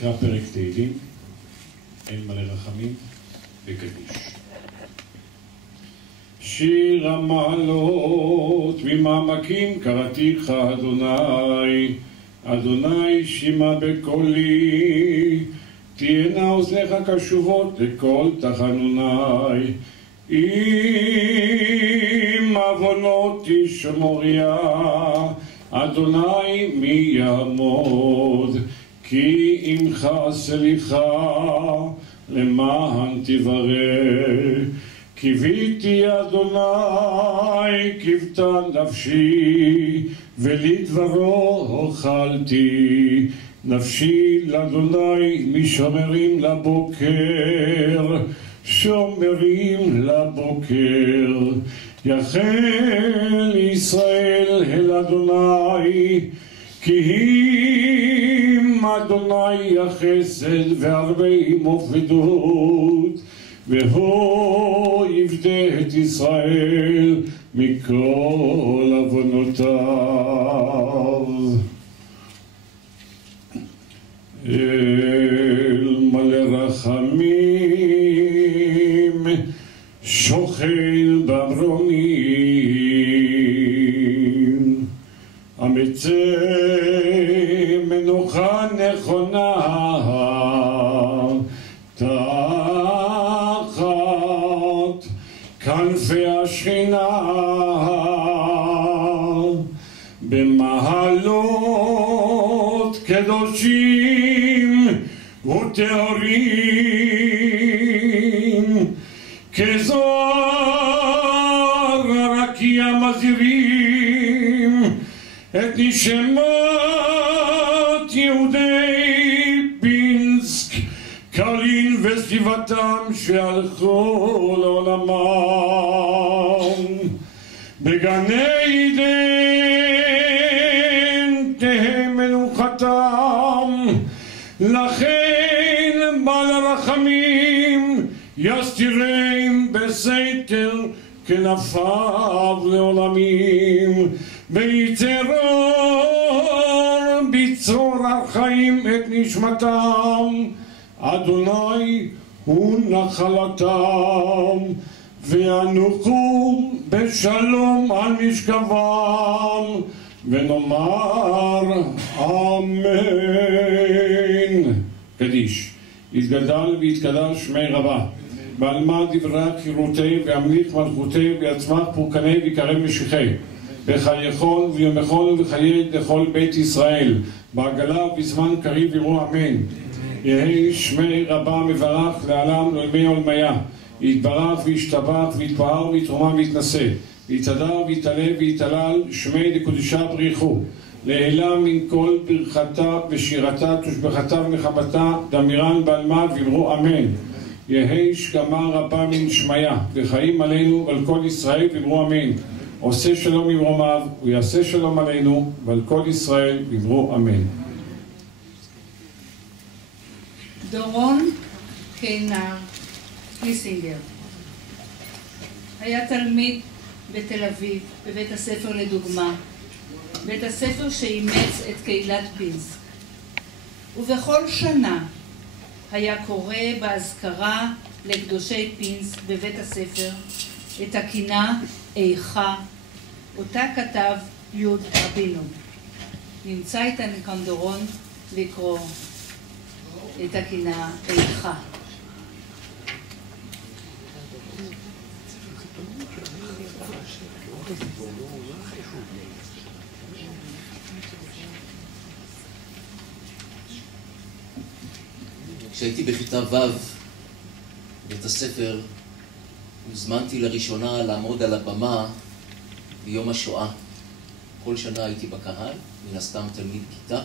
נקרא פרק תהילים, אין מלא רחמים וקדיש. שיר המעלות ממעמקים קראתיך אדוני, אדוני שמע בקולי, תהיינה אוזניך קשובות לכל תחנוני. אם עוונות תשמוריה, אדוני מי יעמוד? כי עמך סליחה למען תברא. קיוויתי אדוני קיוותה נפשי, ולדברו אוכלתי. נפשי לאדוני משומרים לבוקר, שומרים לבוקר. יחל ישראל אל אדוני, כי אם אדוני החסד והרבה עמו פדות, והוא יפדה את ישראל מכל עוונותיו. אל מלא רחמים שוכן במרומים, המצא מנוחה נכונה תחת כנפי השכינה. במעלות קדושים וטהורים, כזוהר הרקיע מזהירים את נשמות יהודי פינסק, קרלין וסביבתם שהלכו לעולמם. בגן עדן תהא מנוחתם, לכן בעל הרחמים יסתירם בסתר כנפיו לעולמים, ויצרור בצרור החיים את נשמתם. אדוני הוא נחלתם, וינוחו בשלום על משכבם, ונאמר אמן. קדיש. יתגדל ויתקדש שמי רבה, ועלמא דברה חירותי והמליך מלכותי, ויצמח פורקני ויקרב משיחי, בחייכון ויומכון וחיי לכל בית ישראל, בעגלה ובזמן קריב יראו אמן. יהי שמי רבה מברך לעלם לעולמי עולמיה, יתברך וישתבח ויתפאר ויתרומם ויתנשא, ויתהדר ויתעלה ויתהלל, שמי לקודשה בריחו, לעילה מן כל ברכתה ושירתה תושבחתה ונחמתה, דמירן בעלמא ואמרו אמן. יהי שגמה רבה מן שמיה, וחיים עלינו ועל כל ישראל ואמרו אמן. עושה שלום ממרומיו ויעשה שלום עלינו ועל כל ישראל ואמרו אמן. דורון קינר קליסינגר היה תלמיד בתל אביב בבית הספר לדוגמה, בית הספר שאימץ את קהילת פינסק, ובכל שנה היה קורא בהזכרה לקדושי פינסק בבית הספר את הקינה איכה, אותה כתב יוד רבינו. נמצא איתנו כאן דורון לקרוא את הקינה איכה. כשהייתי בכיתה ו' בבית הספר, הוזמנתי לראשונה לעמוד על הבמה ביום השואה. כל שנה הייתי בקהל, מן הסתם תלמיד כיתה.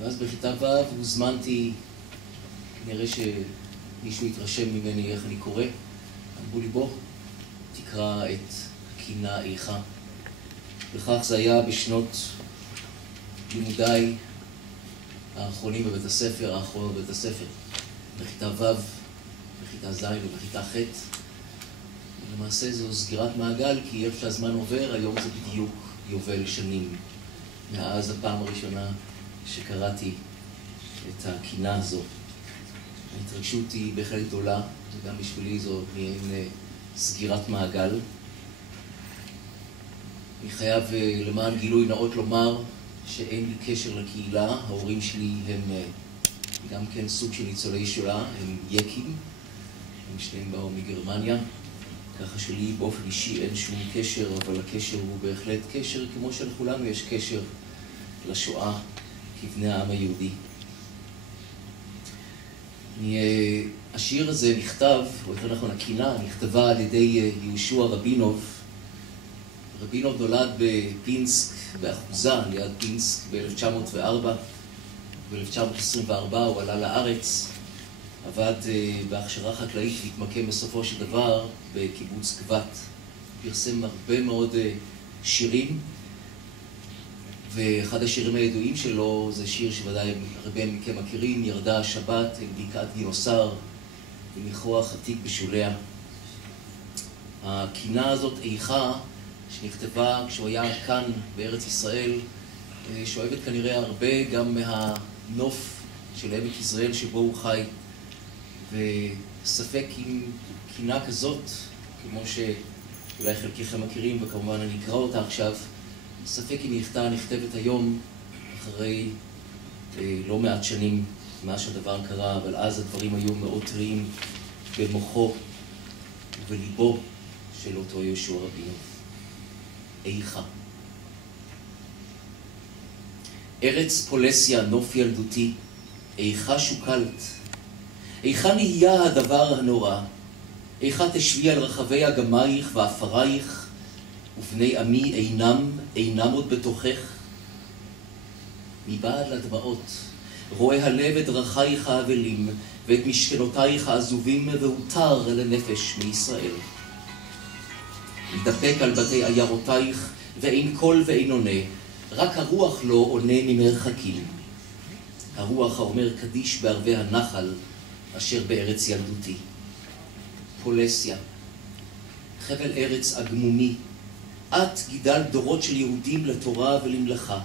ואז בכיתה ו' הוזמנתי, נראה שמישהו התרשם ממני איך אני קורא. אמרו לי, בוא, תקרא את הקינה איכה. וכך זה היה בשנות לימודיי האחרונים בבית הספר, האחרון בבית הספר, בכיתה ו', בכיתה ז' ובכיתה ח'. ולמעשה זו סגירת מעגל, כי איפה שהזמן עובר, היום זה בדיוק יובל שנים מאז הפעם הראשונה שקראתי את הקינה הזו. ההתרגשות היא בהחלט גדולה, וגם בשבילי זו מעין סגירת מעגל. אני חייב למען גילוי נאות לומר שאין לי קשר לקהילה. ההורים שלי הם גם כן סוג של ניצולי שואה, הם יקים, הם שניהם באו מגרמניה, ככה שלי באופן אישי אין שום קשר, אבל הקשר הוא בהחלט קשר, כמו שלכולנו יש קשר לשואה כבני העם היהודי. השיר הזה נכתב, או יותר נכון הקינה, נכתבה על ידי יהושע רבינוב. רבינוב נולד בפינסק, באחוזה, ליד פינסק, ב-1904. ב-1924 הוא עלה לארץ, עבד בהכשרה חקלאית והתמקם בסופו של דבר בקיבוץ גבת. פרסם הרבה מאוד שירים, ואחד השירים הידועים שלו זה שיר שוודאי הרבה מכם מכירים, ירדה השבת אל בקעת גינוסר, וניחוח עתיק בשוליה. הקינה הזאת, איכה, שנכתבה כשהוא היה כאן בארץ ישראל, שואבת כנראה הרבה גם מהנוף של עמק יזרעאל שבו הוא חי, וספק אם קינה כזאת, כמו שאולי חלקכם מכירים וכמובן אני אקרא אותה עכשיו, ספק אם היא נכתבת היום אחרי לא מעט שנים מאז שהדבר קרה, אבל אז הדברים היו מאוד טריים במוחו ובליבו של אותו יהושע רבינוב. איכה. ארץ פולסיה, נוף ילדותי, איכה שוקלת, איכה נהיה הדבר הנורא, איכה תשבי על רחבי אגמייך ואפרייך, ובני עמי אינם עוד בתוכך. מבעד לדמעות, רואה הלב את דרכייך האבלים, ואת משכנותייך העזובים, והותר לנפש מישראל. מתדפק על בתי עיירותייך, ואין קול ואין עונה, רק הרוח לא עונה ממרחקים. הרוח האומר קדיש בערבי הנחל, אשר בארץ ילדותי. פולסיה, חבל ארץ אגמומי, את גידלת דורות של יהודים לתורה ולמלאכה.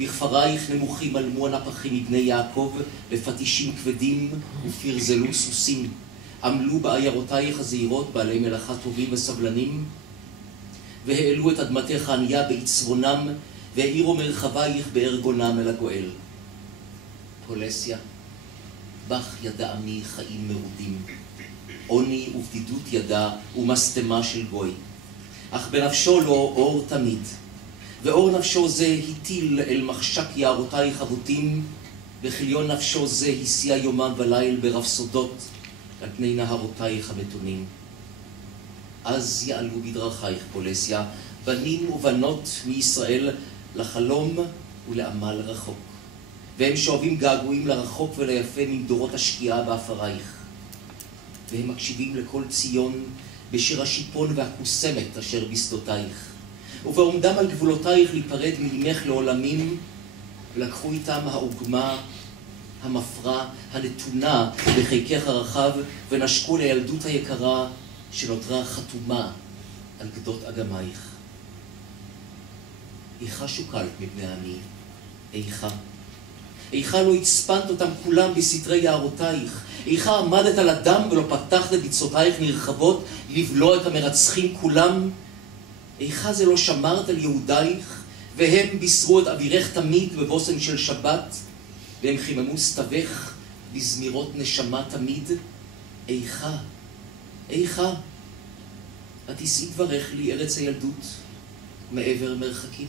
בכפרייך נמוכים עלמו הנפחים מבני יעקב, בפטישים כבדים ופרזלו סוסים. עמלו בעיירותייך הזעירות בעלי מלאכה טובים וסבלנים, והעלו את אדמתך ענייה ביצרונם, והאירו מרחבייך בארגונם אל הגואל. פולסיה, בך ידע עמי חיים מרודים, עוני ובדידות ידע ומסתמה של גוי. אך בנפשו לו אור תמיד, ואור נפשו זה הטיל אל מחשק יערותייך אבותים, וכליון נפשו זה הסיע יומם וליל ברפסודות על פני נהרותייך המתונים. אז יעלו בדרכייך פולסיה, בנים ובנות מישראל לחלום ולעמל רחוק. והם שואבים געגועים לרחוק וליפה ממדורות השקיעה באפרייך. והם מקשיבים לכל ציון בשיר השיפון והקוסמת אשר בשדותייך. ובעומדם על גבולותייך להיפרד מאימך לעולמים, ולקחו איתם העוגמה, המפרה, הנתונה בחיקך הרחב, ונשקו לילדות היקרה שנותרה חתומה על גדות אגמייך. איכה שוקלת מבני עמי, איכה. איכה לא הצפנת אותם כולם בסתרי יערותייך. איכה עמדת על הדם ולא פתחת ביצותייך נרחבות לבלוע את המרצחים כולם. איכה זה לא שמרת על יהודייך, והם בישרו את אבירך תמיד בבוסן של שבת, והם חיממו סתווך בזמירות נשמה תמיד. איכה, איכה, התישאי דברך לי ארץ הילדות מעבר מרחקים.